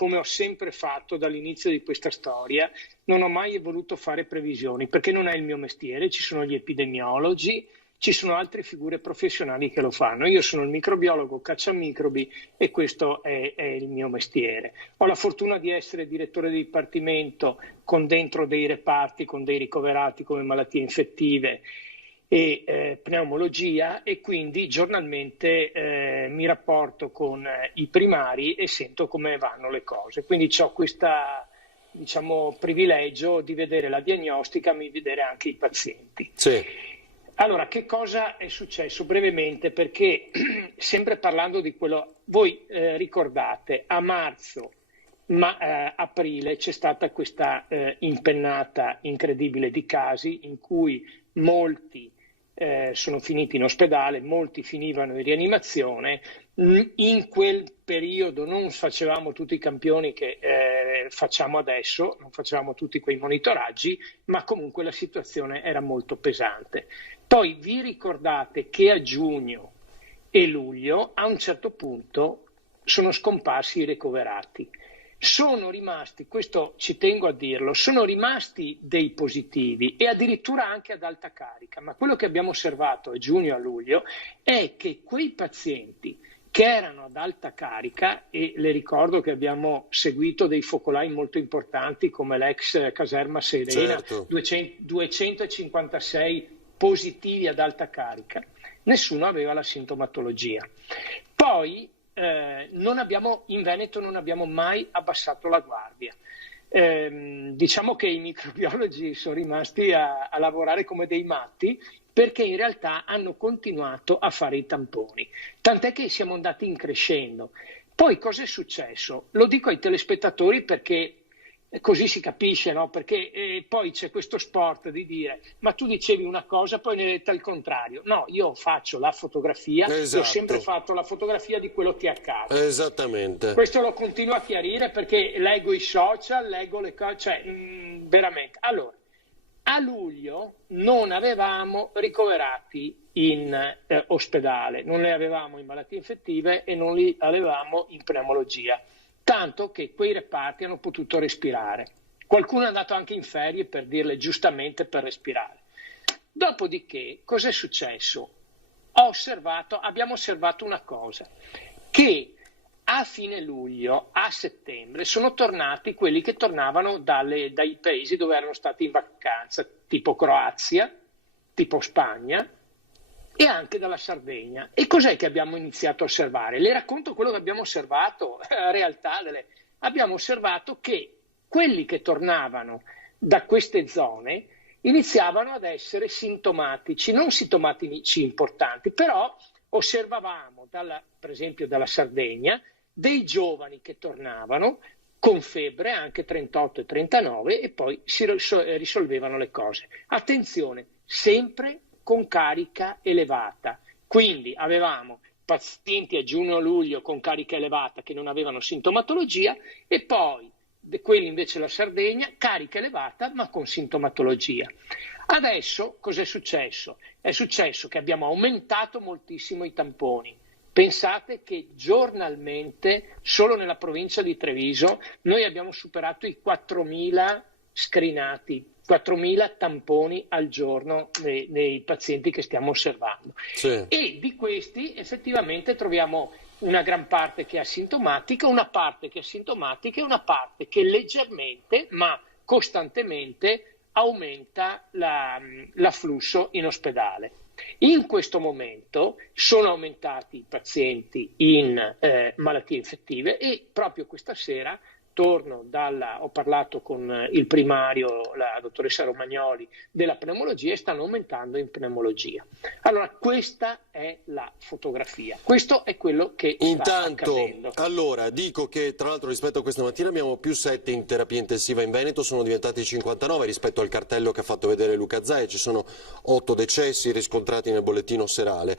come ho sempre fatto dall'inizio di questa storia, non ho mai voluto fare previsioni, perché non è il mio mestiere, ci sono gli epidemiologi, ci sono altre figure professionali che lo fanno. Io sono il microbiologo cacciamicrobi e questo è il mio mestiere. Ho la fortuna di essere direttore di dipartimento con dentro dei reparti, con dei ricoverati come malattie infettive e pneumologia, e quindi giornalmente mi rapporto con i primari e sento come vanno le cose. Quindi ho questa, diciamo, privilegio di vedere la diagnostica, ma di vedere anche i pazienti. Sì. Allora, che cosa è successo? Brevemente, perché sempre parlando di quello, voi ricordate, a marzo, aprile c'è stata questa impennata incredibile di casi in cui molti sono finiti in ospedale, molti finivano in rianimazione. In quel periodo non facevamo tutti i campioni che facciamo adesso, non facevamo tutti quei monitoraggi, ma comunque la situazione era molto pesante. Poi vi ricordate che a giugno e luglio a un certo punto sono scomparsi i ricoverati. Sono rimasti, questo ci tengo a dirlo, sono rimasti dei positivi e addirittura anche ad alta carica, ma quello che abbiamo osservato a giugno e a luglio è che quei pazienti che erano ad alta carica, e le ricordo che abbiamo seguito dei focolai molto importanti come l'ex caserma Serena, Certo. 256 positivi ad alta carica, nessuno aveva la sintomatologia. Poi in Veneto non abbiamo mai abbassato la guardia. Diciamo che i microbiologi sono rimasti a lavorare come dei matti, perché in realtà hanno continuato a fare i tamponi, tant'è che siamo andati in crescendo. Poi cosa è successo? Lo dico ai telespettatori perché così si capisce, no? Perché poi c'è questo sport di dire ma tu dicevi una cosa poi ne hai detta il contrario. No, io faccio la fotografia, Esatto. ho sempre fatto la fotografia di quello che accade. Esattamente. Questo lo continuo a chiarire perché leggo i social, leggo le cose, cioè veramente. Allora, a luglio non avevamo ricoverati in ospedale, non li avevamo in malattie infettive e non li avevamo in pneumologia, tanto che quei reparti hanno potuto respirare. Qualcuno è andato anche in ferie, per dirle giustamente, per respirare. Dopodiché, cos'è successo? Abbiamo osservato una cosa, che a fine luglio, a settembre, sono tornati quelli che tornavano dai paesi dove erano stati in vacanza, tipo Croazia, tipo Spagna e anche dalla Sardegna. E cos'è che abbiamo iniziato a osservare? Le racconto quello che abbiamo osservato, la realtà. Abbiamo osservato che quelli che tornavano da queste zone iniziavano ad essere sintomatici, non sintomatici importanti, però osservavamo, per esempio dalla Sardegna, dei giovani che tornavano con febbre anche 38 e 39 e poi si risolvevano le cose. Attenzione, sempre con carica elevata. Quindi avevamo pazienti a giugno-luglio con carica elevata che non avevano sintomatologia e poi quelli invece la Sardegna, carica elevata ma con sintomatologia. Adesso cos'è successo? È successo che abbiamo aumentato moltissimo i tamponi. Pensate che giornalmente, solo nella provincia di Treviso, noi abbiamo superato i 4.000 screenati, 4.000 tamponi al giorno nei pazienti che stiamo osservando. Sì. E di questi effettivamente troviamo una gran parte che è asintomatica, una parte che è asintomatica e una parte che leggermente, ma costantemente, aumenta l'afflusso in ospedale. In questo momento sono aumentati i pazienti in malattie infettive e proprio questa sera ho parlato con il primario, la dottoressa Romagnoli, della pneumologia e stanno aumentando in pneumologia. Allora, questa è la fotografia, questo è quello che sta accadendo. Allora, dico che tra l'altro rispetto a questa mattina abbiamo più 7 in terapia intensiva in Veneto, sono diventati 59 rispetto al cartello che ha fatto vedere Luca Zaia, ci sono 8 decessi riscontrati nel bollettino serale,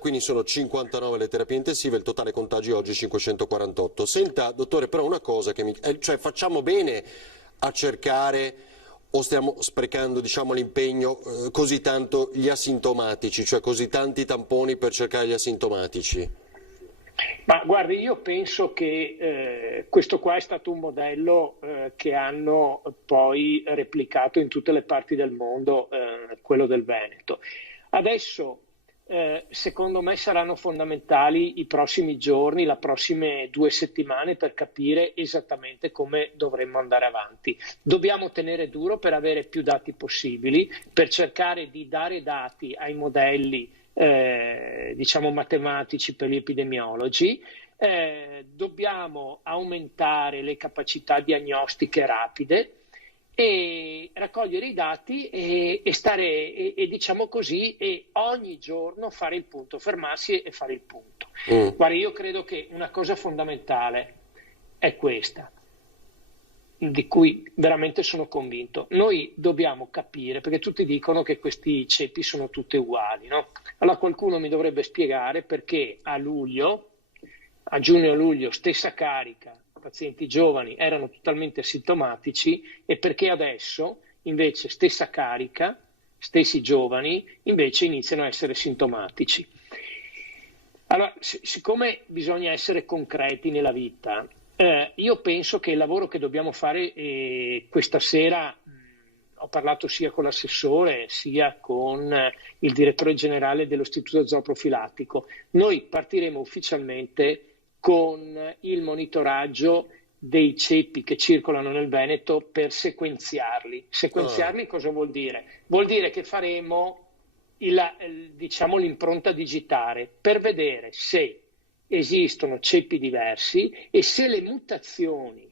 quindi sono 59 le terapie intensive, il totale contagi oggi 548. Senta, dottore, però una cosa cioè facciamo bene a cercare o stiamo sprecando, diciamo, l'impegno così tanto gli asintomatici, cioè così tanti tamponi per cercare gli asintomatici? Ma guardi, io penso che questo qua è stato un modello che hanno poi replicato in tutte le parti del mondo, quello del Veneto. Adesso, secondo me, saranno fondamentali i prossimi giorni, le prossime 2 settimane per capire esattamente come dovremmo andare avanti. Dobbiamo tenere duro per avere più dati possibili, per cercare di dare dati ai modelli diciamo matematici per gli epidemiologi, dobbiamo aumentare le capacità diagnostiche rapide e raccogliere i dati e stare e diciamo così e ogni giorno fare il punto, fermarsi e fare il punto. Mm. Guarda, io credo che una cosa fondamentale è questa, di cui veramente sono convinto. Noi dobbiamo capire, perché tutti dicono che questi ceppi sono tutti uguali, no? Allora qualcuno mi dovrebbe spiegare perché a luglio, a giugno-luglio, stessa carica, pazienti giovani erano totalmente asintomatici e perché adesso, invece, stessa carica, stessi giovani, invece iniziano a essere sintomatici. Allora, siccome bisogna essere concreti nella vita, io penso che il lavoro che dobbiamo fare questa sera, ho parlato sia con l'assessore sia con il direttore generale dell'Istituto Zooprofilattico, noi partiremo ufficialmente con il monitoraggio dei ceppi che circolano nel Veneto per sequenziarli. Ah. Sequenziarli cosa vuol dire? Vuol dire che faremo diciamo, l'impronta digitale per vedere se esistono ceppi diversi e se le mutazioni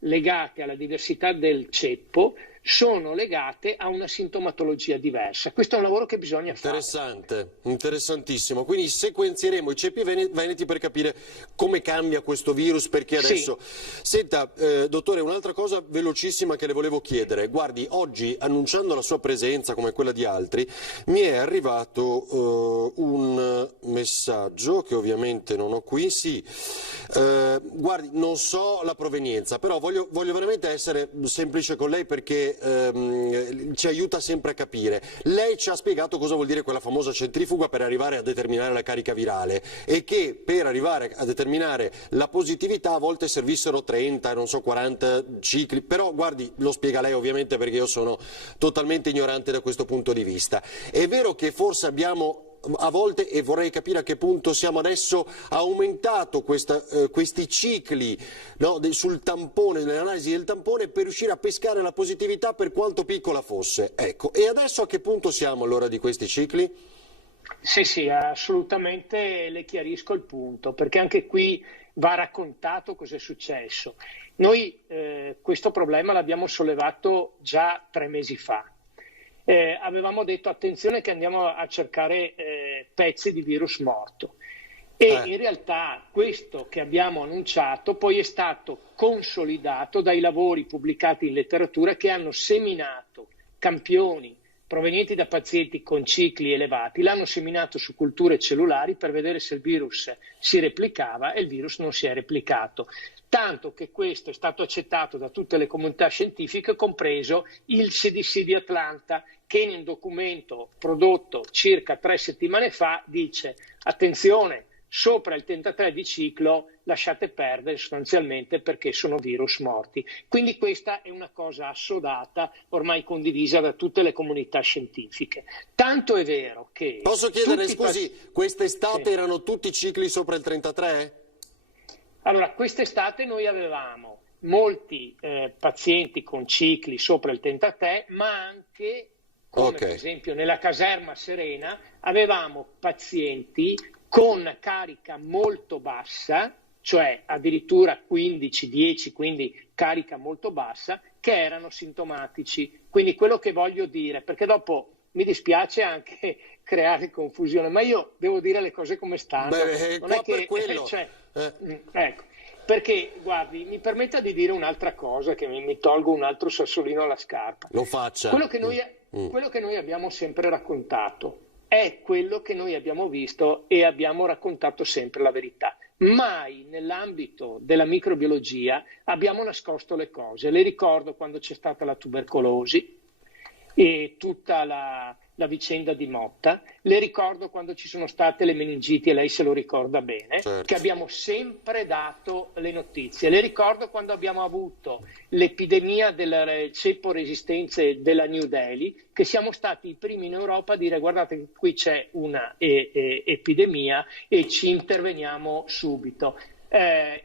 legate alla diversità del ceppo sono legate a una sintomatologia diversa. Questo è un lavoro che bisogna fare. Interessante, interessantissimo. Quindi sequenzieremo i ceppi veneti per capire come cambia questo virus, perché adesso... Sì. Senta, dottore, un'altra cosa velocissima che le volevo chiedere. Guardi, oggi, annunciando la sua presenza come quella di altri, mi è arrivato un messaggio, che ovviamente non ho qui, sì. Guardi, non so la provenienza, però voglio veramente essere semplice con lei perché ci aiuta sempre a capire. Lei ci ha spiegato cosa vuol dire quella famosa centrifuga per arrivare a determinare la carica virale e che per arrivare a determinare la positività a volte servissero 30, non so, 40 cicli, però guardi, lo spiega lei ovviamente perché io sono totalmente ignorante da questo punto di vista. È vero che forse abbiamo a volte, e vorrei capire a che punto siamo adesso, aumentato questi cicli, no, sul tampone, nell'analisi del tampone per riuscire a pescare la positività per quanto piccola fosse. Ecco, e adesso a che punto siamo allora di questi cicli? Sì, sì, assolutamente le chiarisco il punto, perché anche qui va raccontato cosa è successo. Noi questo problema l'abbiamo sollevato già 3 mesi fa. Avevamo detto attenzione che andiamo a cercare pezzi di virus morto e in realtà questo che abbiamo annunciato poi è stato consolidato dai lavori pubblicati in letteratura che hanno seminato campioni provenienti da pazienti con cicli elevati, l'hanno seminato su culture cellulari per vedere se il virus si replicava e il virus non si è replicato. Tanto che questo è stato accettato da tutte le comunità scientifiche, compreso il CDC di Atlanta, che in un documento prodotto circa 3 settimane fa dice attenzione, sopra il 33 di ciclo lasciate perdere sostanzialmente perché sono virus morti. Quindi questa è una cosa assodata, ormai condivisa da tutte le comunità scientifiche. Tanto è vero che... Posso chiedere, scusi, quest'estate sì. erano tutti cicli sopra il 33? Allora, quest'estate noi avevamo molti pazienti con cicli sopra il 33, ma anche, come per esempio nella caserma Serena, avevamo pazienti con carica molto bassa, cioè addirittura 15, 10, quindi carica molto bassa, che erano sintomatici. Quindi quello che voglio dire, perché dopo mi dispiace anche creare confusione, ma io devo dire le cose come stanno. Non è che, per quello. Ecco, perché guardi, mi permetta di dire un'altra cosa, che mi tolgo un altro sassolino alla scarpa. Lo faccia. Quello che noi abbiamo sempre raccontato è quello che noi abbiamo visto e abbiamo raccontato sempre la verità. Mai nell'ambito della microbiologia abbiamo nascosto le cose. Le ricordo quando c'è stata la tubercolosi, e tutta la vicenda di Motta, le ricordo quando ci sono state le meningiti, e lei se lo ricorda bene, certo, che abbiamo sempre dato le notizie. Le ricordo quando abbiamo avuto l'epidemia delle ceppo-resistenze della New Delhi, che siamo stati i primi in Europa a dire: guardate che qui c'è una epidemia e ci interveniamo subito.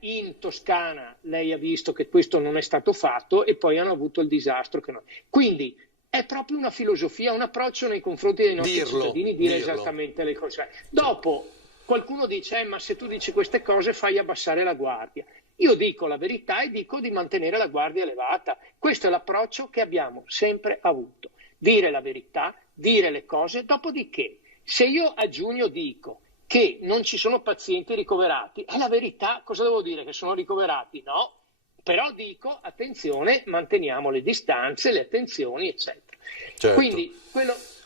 In Toscana lei ha visto che questo non è stato fatto e poi hanno avuto il disastro che quindi è proprio una filosofia, un approccio nei confronti dei nostri cittadini, dire esattamente le cose. Dopo qualcuno dice: ma se tu dici queste cose fai abbassare la guardia. Io dico la verità e dico di mantenere la guardia elevata. Questo è l'approccio che abbiamo sempre avuto. Dire la verità, dire le cose. Dopodiché, se io a giugno dico che non ci sono pazienti ricoverati, è la verità. Cosa devo dire? Che sono ricoverati? No. Però dico, attenzione, manteniamo le distanze, le attenzioni, eccetera. Certo. Quindi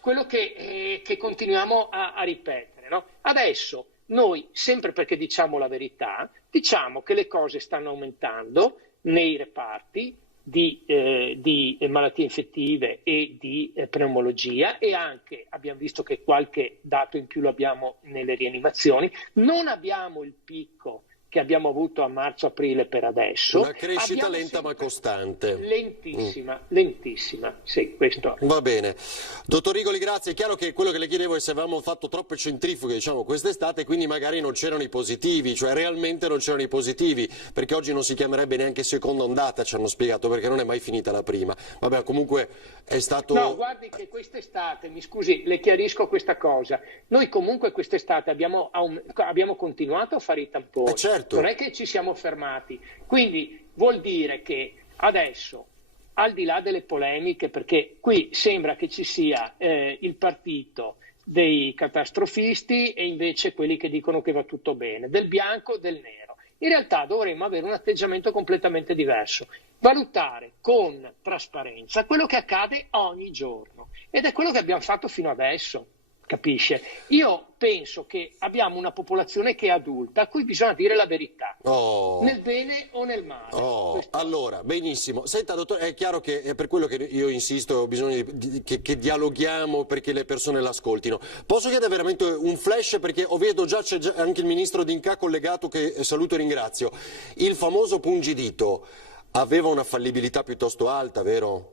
quello che continuiamo a ripetere, no? Adesso noi, sempre perché diciamo la verità, diciamo che le cose stanno aumentando nei reparti di malattie infettive e di pneumologia, e anche abbiamo visto che qualche dato in più lo abbiamo nelle rianimazioni. Non abbiamo il picco che abbiamo avuto a marzo-aprile per adesso. Una crescita lenta ma costante. Lentissima, sì, questo. Va bene. Dottor Rigoli, grazie. È chiaro che quello che le chiedevo è se avevamo fatto troppe centrifughe, diciamo, quest'estate, quindi magari non c'erano i positivi, cioè realmente non c'erano i positivi, perché oggi non si chiamerebbe neanche seconda ondata, ci hanno spiegato, perché non è mai finita la prima. Vabbè, comunque è stato... No, guardi che quest'estate, mi scusi, le chiarisco questa cosa, noi comunque quest'estate abbiamo continuato a fare i tamponi. Certo. Non è che ci siamo fermati, quindi vuol dire che adesso, al di là delle polemiche, perché qui sembra che ci sia il partito dei catastrofisti e invece quelli che dicono che va tutto bene, del bianco, del nero. In realtà dovremmo avere un atteggiamento completamente diverso, valutare con trasparenza quello che accade ogni giorno, ed è quello che abbiamo fatto fino adesso. Capisce? Io penso che abbiamo una popolazione che è adulta, a cui bisogna dire la verità, nel bene o nel male. Allora, benissimo. Senta, dottore, è chiaro che è per quello che io insisto, ho bisogno che dialoghiamo perché le persone l'ascoltino. Posso chiedere veramente un flash, perché vedo già c'è anche il ministro D'Incà collegato, che saluto e ringrazio. Il famoso pungidito aveva una fallibilità piuttosto alta, vero?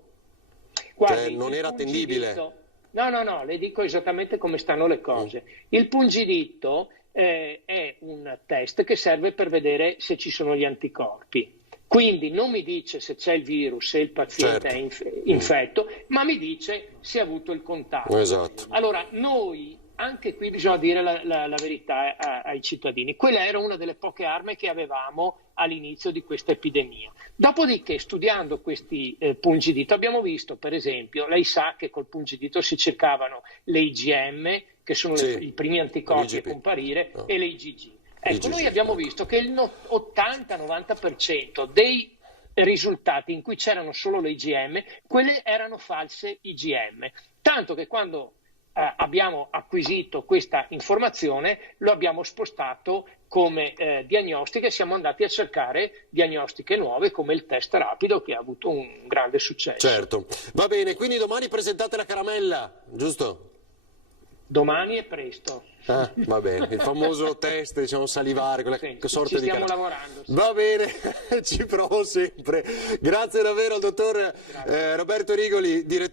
Guardi, cioè, non era attendibile. No, le dico esattamente come stanno le cose. Il pungidito è un test che serve per vedere se ci sono gli anticorpi. Quindi non mi dice se c'è il virus, se il paziente è infetto, ma mi dice se ha avuto il contatto. Esatto. Allora, noi, anche qui bisogna dire la verità ai cittadini. Quella era una delle poche armi che avevamo all'inizio di questa epidemia. Dopodiché, studiando questi pungidito, abbiamo visto, per esempio, lei sa che col pungidito si cercavano le IgM, che sono i primi anticorpi a comparire, e le IgG. Ecco, noi abbiamo visto che il 80-90% dei risultati in cui c'erano solo le IgM, quelle erano false IgM. Tanto che quando abbiamo acquisito questa informazione, lo abbiamo spostato come diagnostica e siamo andati a cercare diagnostiche nuove come il test rapido, che ha avuto un grande successo. Certo, va bene, quindi domani presentate la caramella, giusto? Domani è presto. Va bene, il famoso test, diciamo, salivare, quella sorta di stiamo lavorando. Sì. Va bene, ci provo sempre. Grazie davvero al dottor Roberto Rigoli, direttore